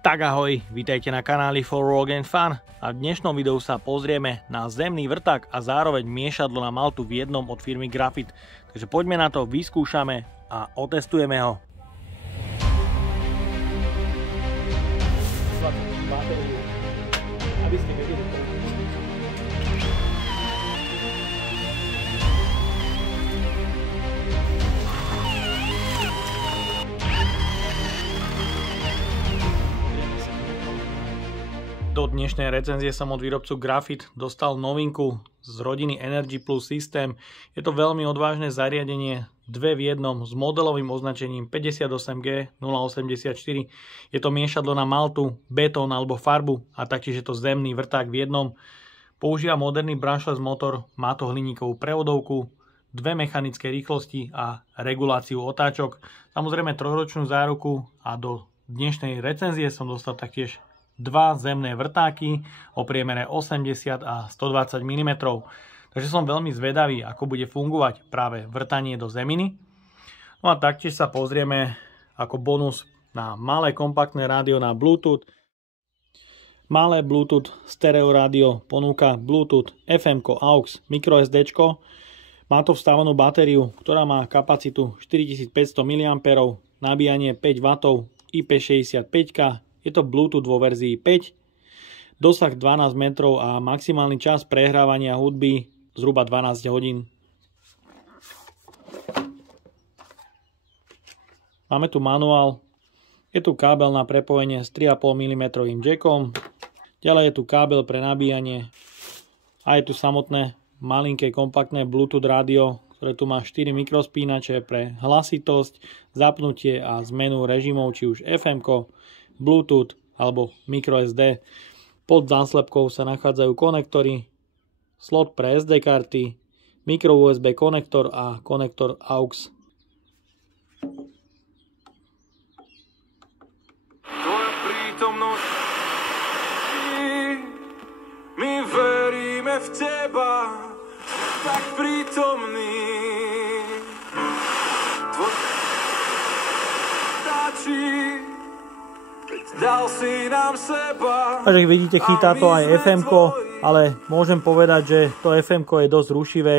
Tak ahoj, vítajte na kanáli For Rock and Fun a v dnešnom videu sa pozrieme na zemný vrták a zároveň miešadlo na maltu v jednom od firmy Graphit. Takže poďme na to, vyskúšame a otestujeme ho. Aby ste vedeli. Do dnešnej recenzie som od výrobcu Graphit dostal novinku z rodiny Energy Plus System. Je to veľmi odvážne zariadenie, dve v jednom s modelovým označením 58G 084. Je to miešadlo na maltu, betón alebo farbu a taktiež je to zemný vrták v jednom. Používa moderný brushless motor, má to hliníkovú prevodovku, dve mechanické rýchlosti a reguláciu otáčok. Samozrejme trojročnú záruku a do dnešnej recenzie som dostal taktiež dva zemné vrtáky o priemere 80 a 120 mm. Takže som veľmi zvedavý, ako bude fungovať práve vrtanie do zeminy. No a taktiež sa pozrieme ako bonus na malé kompaktné rádio na Bluetooth. Malé Bluetooth stereo rádio ponúka Bluetooth, FM, AUX, microSD. Má to vstávanú batériu, ktorá má kapacitu 4500 mAh, nabíjanie 5 W, IP65. Je to Bluetooth vo verzii 5, dosah 12 metrov a maximálny čas prehrávania hudby zhruba 12 hodín. Máme tu manuál, je tu kábel na prepojenie s 3,5 mm jackom, ďalej je tu kábel pre nabíjanie a je tu samotné malinké kompaktné Bluetooth rádio, ktoré tu má 4 mikrospínače pre hlasitosť, zapnutie a zmenu režimov, či už FM, Bluetooth alebo microSD. Pod záslepkou sa nachádzajú konektory, slot pre SD karty, micro USB konektor a konektor AUX. Tvoja prítomnosť, my veríme v teba, tak prítomný. Tvoj stačí. Dal si nám seba. Takže vidíte, chytá to aj FM-ko, ale môžem povedať, že to FM-ko je dosť rušivé,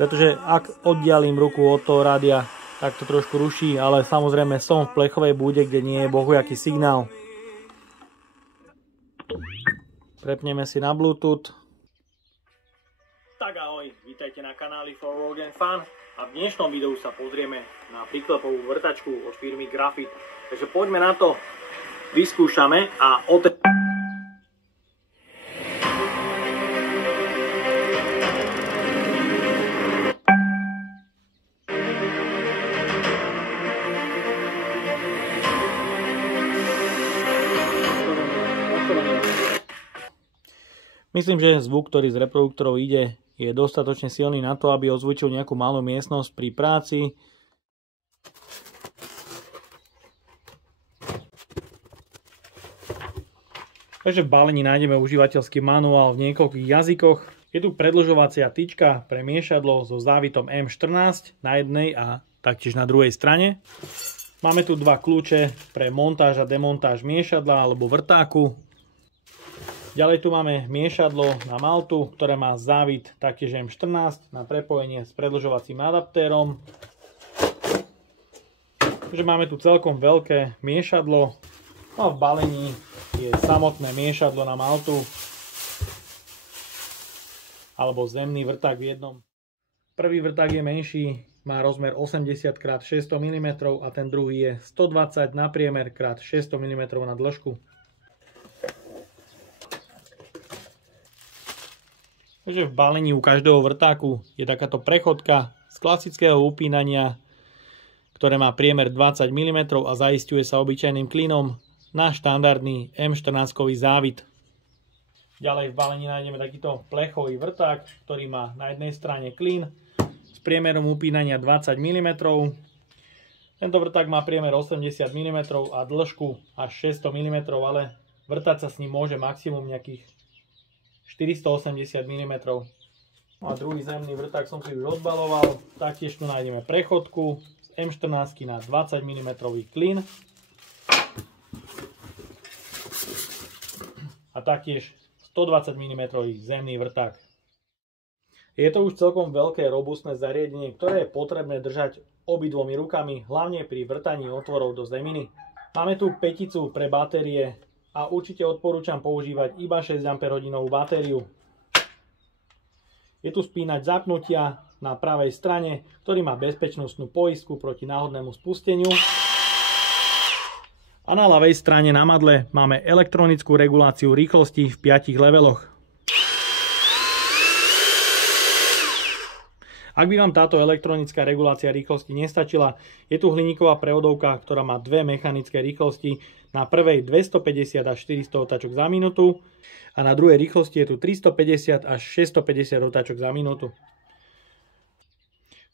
pretože ak oddialím ruku od toho rádia, tak to trošku ruší, ale samozrejme som v plechovej bude, kde nie je bohujaký signál. Prepneme si na Bluetooth. Tak ahoj, vítajte na kanáli For Rock and Fun a v dnešnom videu sa pozrieme na priklepovú vrtačku od firmy Graphit. Takže poďme na to. Vyskúšame a myslím, že zvuk, ktorý z reproduktorov ide, je dostatočne silný na to, aby ozvučil nejakú malú miestnosť pri práci. Takže v balení nájdeme užívateľský manuál v niekoľkých jazykoch. Je tu predĺžovacia tyčka pre miešadlo so závitom M14 na jednej a taktiež na druhej strane. Máme tu dva kľúče pre montáž a demontáž miešadla alebo vrtáku. Ďalej tu máme miešadlo na maltu, ktoré má závit taktiež M14 na prepojenie s predĺžovacím adaptérom. Takže máme tu celkom veľké miešadlo. No a v balení je samotné miešadlo na maltu alebo zemný vrták v jednom. Prvý vrták je menší, má rozmer 80x600 mm a ten druhý je 120 na priemer x 600 mm na dĺžku. Takže v balení u každého vrtáku je takáto prechodka z klasického upínania, ktoré má priemer 20 mm a zaisťuje sa obyčajným klínom na štandardný M14-kový závit. Ďalej v balení nájdeme takýto plechový vrták, ktorý má na jednej strane klín s priemerom upínania 20 mm. Tento vrták má priemer 80 mm a dĺžku až 600 mm, ale vrtať sa s ním môže maximum nejakých 480 mm. No a druhý zemný vrták som si už odbaloval. Taktiež tu nájdeme prechodku z M14 na 20 mm klín. taktiež 120 mm zemný vrták. Je to už celkom veľké robustné zariadenie, ktoré je potrebné držať obidvomi rukami, hlavne pri vrtaní otvorov do zeminy. Máme tu peticu pre batérie a určite odporúčam používať iba 6 Ah batériu. Je tu spínač zapnutia na pravej strane, ktorý má bezpečnostnú poistku proti náhodnému spusteniu. A na ľavej strane na madle máme elektronickú reguláciu rýchlosti v 5 leveloch. Ak by vám táto elektronická regulácia rýchlosti nestačila, je tu hliníková prevodovka, ktorá má dve mechanické rýchlosti. Na prvej 250 až 400 otáčok za minútu a na druhej rýchlosti je tu 350 až 650 otáčok za minútu.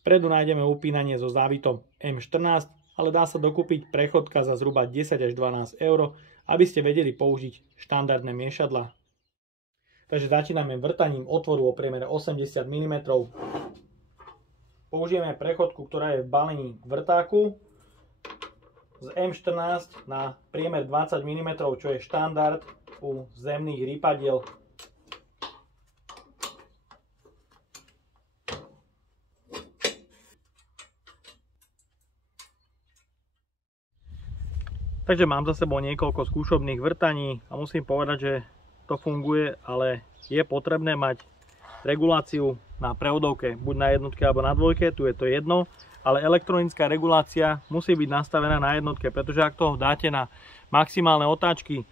Vpredu nájdeme upínanie so závitom M14, ale dá sa dokúpiť prechodka za zhruba 10 až 12 eur, aby ste vedeli použiť štandardné miešadlá. Takže začíname vrtaním otvoru o priemere 80 mm. Použijeme prechodku, ktorá je v balení k vrtáku z M14 na priemer 20 mm, čo je štandard u zemných rýpadiel. Takže mám za sebou niekoľko skúšobných vrtaní a musím povedať, že to funguje, ale je potrebné mať reguláciu na prevodovke, buď na jednotke alebo na dvojke, tu je to jedno, ale elektronická regulácia musí byť nastavená na jednotke, pretože ak toho dáte na maximálne otáčky,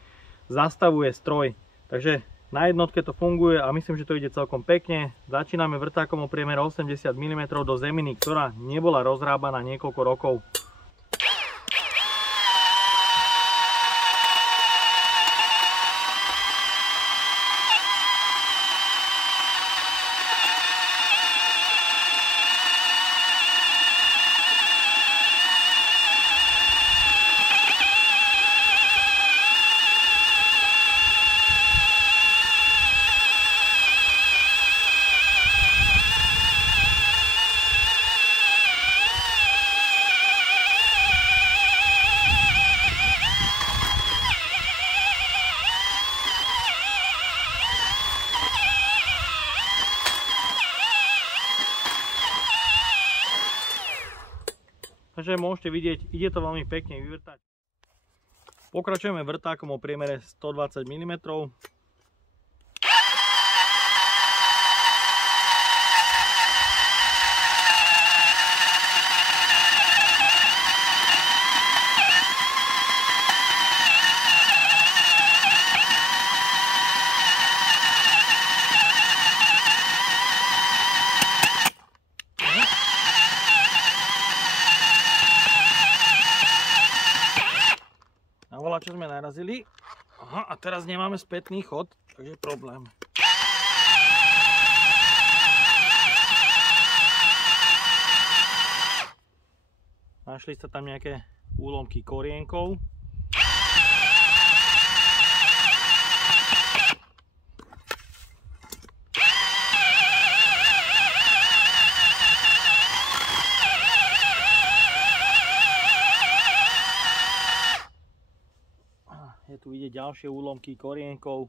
zastavuje stroj. Takže na jednotke to funguje a myslím, že to ide celkom pekne. Začíname vrtákom o priemere 80 mm do zeminy, ktorá nebola rozrábaná niekoľko rokov. Takže môžete vidieť, ide to veľmi pekne vyvrtať. Pokračujeme vrtákom o priemere 120 mm. Čo sme narazili. Aha, a teraz nemáme spätný chod, takže problém. Našli sa tam nejaké úlomky korienkov. Tu ide ďalšie úlomky korienkov.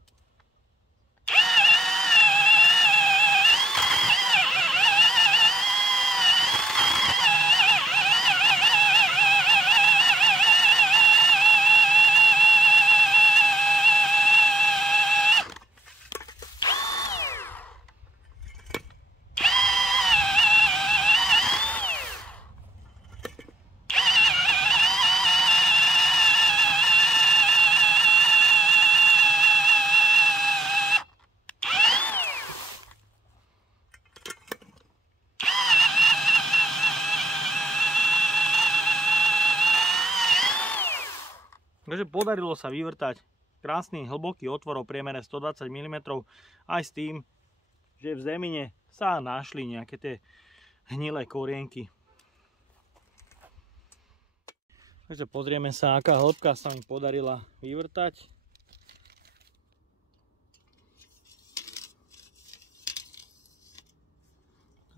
Takže podarilo sa vyvrtať krásny hlboký otvor o priemere 120 mm aj s tým, že v zemine sa našli nejaké tie hnilé korienky. Takže pozrieme sa, aká hĺbka sa mi podarila vyvrtať.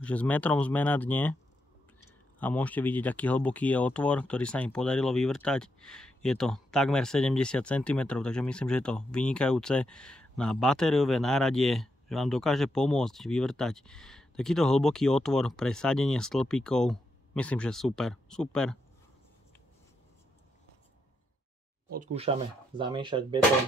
Takže s metrom sme na dne. A môžete vidieť, aký hlboký je otvor, ktorý sa im podarilo vyvrtať. Je to takmer 70 cm, takže myslím, že je to vynikajúce na batériové náradie, že vám dokáže pomôcť vyvrtať takýto hlboký otvor pre sadenie stĺpikov. Myslím, že super. Odskúšame zamiešať betón.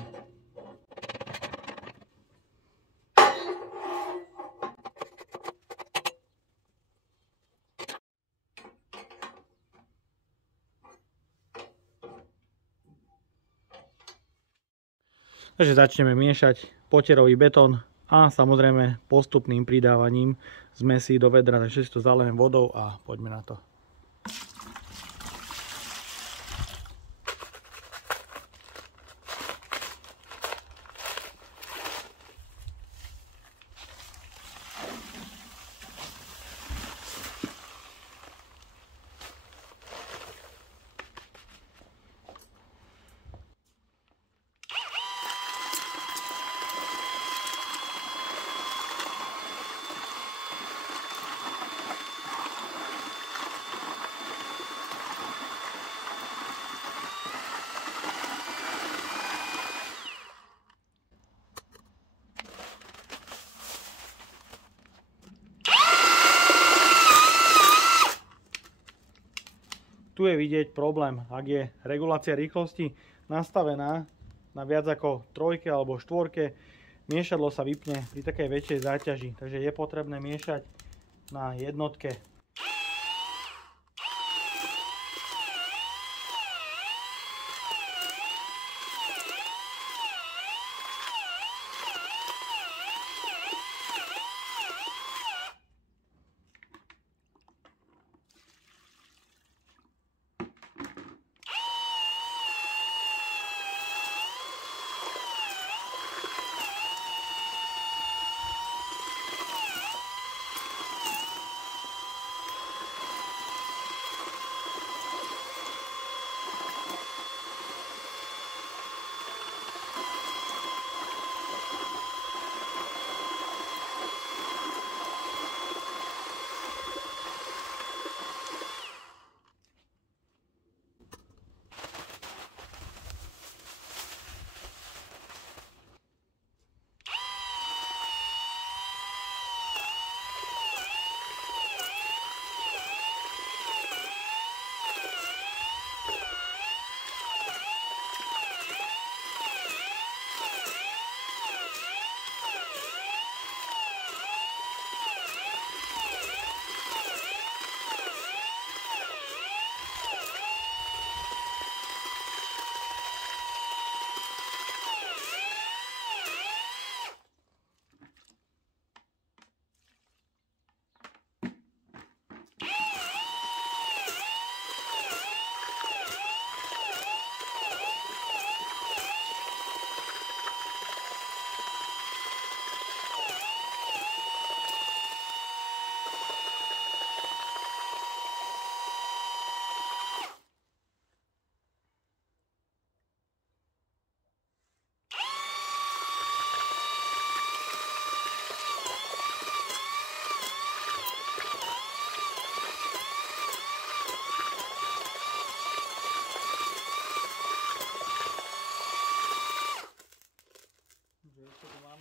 Takže začneme miešať potierový betón a samozrejme postupným pridávaním zmesí do vedra. Takže si to zalejem vodou a poďme na to. Tu je vidieť problém, ak je regulácia rýchlosti nastavená na viac ako 3 alebo 4, miešadlo sa vypne pri takej väčšej záťaži, takže je potrebné miešať na jednotke.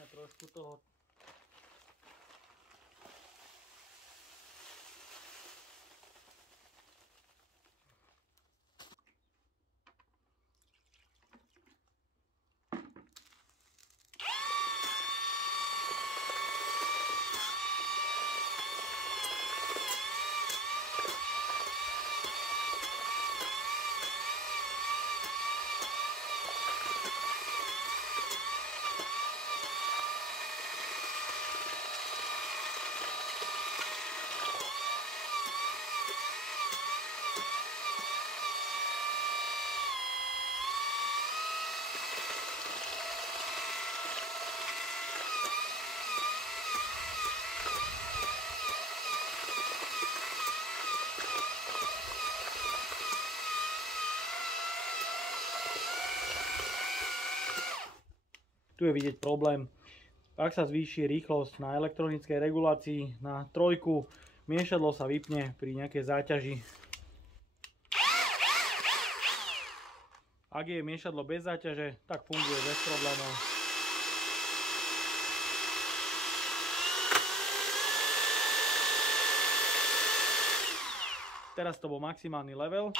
Trošku toho tu je vidieť problém. Ak sa zvýši rýchlosť na elektronickej regulácii na 3, miešadlo sa vypne pri nejakej záťaži. Ak je miešadlo bez záťaže, tak funguje bez problémov. Teraz to bol maximálny level.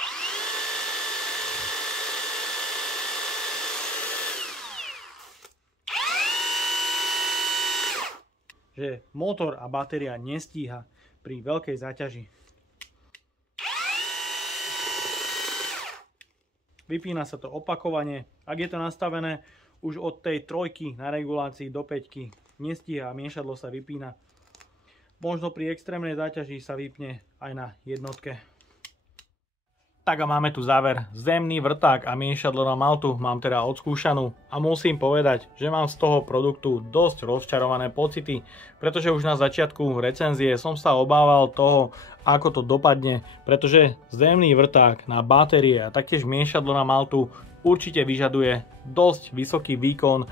Že motor a batéria nestíha pri veľkej záťaži. Vypína sa to opakovane. Ak je to nastavené už od tej 3 na regulácii do 5, nestíha a miešadlo sa vypína. Možno pri extrémnej záťaži sa vypne aj na jednotke. Tak a máme tu záver. Zemný vrták a miešadlo na maltu mám teda odskúšanú a musím povedať, že mám z toho produktu dosť rozčarované pocity, pretože už na začiatku recenzie som sa obával toho, ako to dopadne, pretože zemný vrták na batérie a taktiež miešadlo na maltu určite vyžaduje dosť vysoký výkon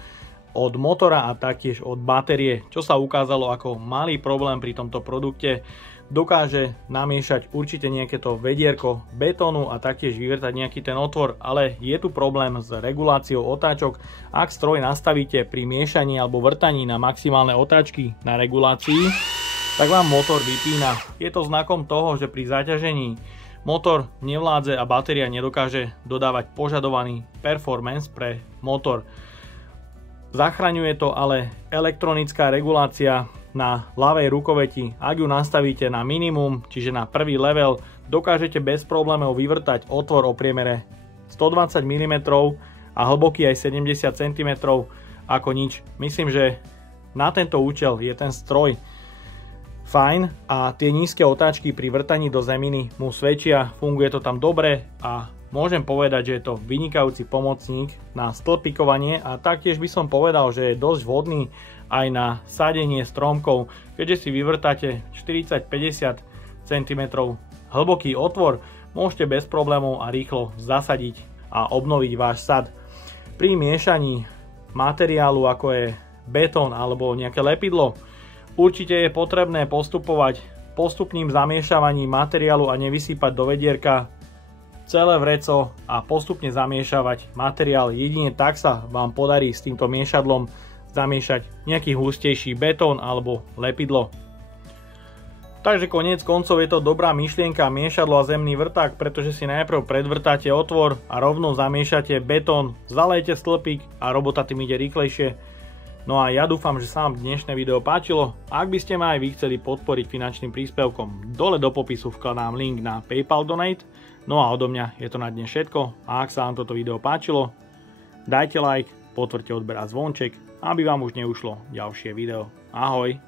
od motora a taktiež od batérie, čo sa ukázalo ako malý problém pri tomto produkte. Dokáže namiešať určite nejaké to vedierko betónu a taktiež vyvrtať nejaký ten otvor, ale je tu problém s reguláciou otáčok. Ak stroj nastavíte pri miešaní alebo vrtaní na maximálne otáčky na regulácii, tak vám motor vypína. Je to znakom toho, že pri zaťažení motor nevládze a batéria nedokáže dodávať požadovaný performance pre motor. Zachraňuje to ale elektronická regulácia na ľavej rukoveti. Ak ju nastavíte na minimum, čiže na prvý level, dokážete bez problémov vyvrtať otvor o priemere 120 mm a hlboký aj 70 cm ako nič. Myslím, že na tento účel je ten stroj fajn a tie nízke otáčky pri vrtaní do zeminy mu svedčia, funguje to tam dobre a môžem povedať, že je to vynikajúci pomocník na stĺpikovanie a taktiež by som povedal, že je dosť vhodný aj na sadenie stromkov, keďže si vyvrtáte 40-50 cm hlboký otvor, môžete bez problémov a rýchlo zasadiť a obnoviť váš sad. Pri miešaní materiálu ako je betón alebo nejaké lepidlo, určite je potrebné postupovať postupným zamiešavaním materiálu a nevysypať do vedierka celé vreco a postupne zamiešavať materiál. Jedine tak sa vám podarí s týmto miešadlom zamiešať nejaký hustejší betón alebo lepidlo. Takže koniec koncov je to dobrá myšlienka miešadlo a zemný vrták, pretože si najprv predvrtáte otvor a rovno zamiešate betón, zalejte stĺpik a robota tým ide rýchlejšie. No a ja dúfam, že sa vám dnešné video páčilo. Ak by ste ma aj vy chceli podporiť finančným príspevkom, dole do popisu vkladám link na PayPal Donate. No a odo mňa je to na dnes všetko a ak sa vám toto video páčilo, dajte like, potvrďte odber a zvonček, aby vám už neušlo ďalšie video. Ahoj!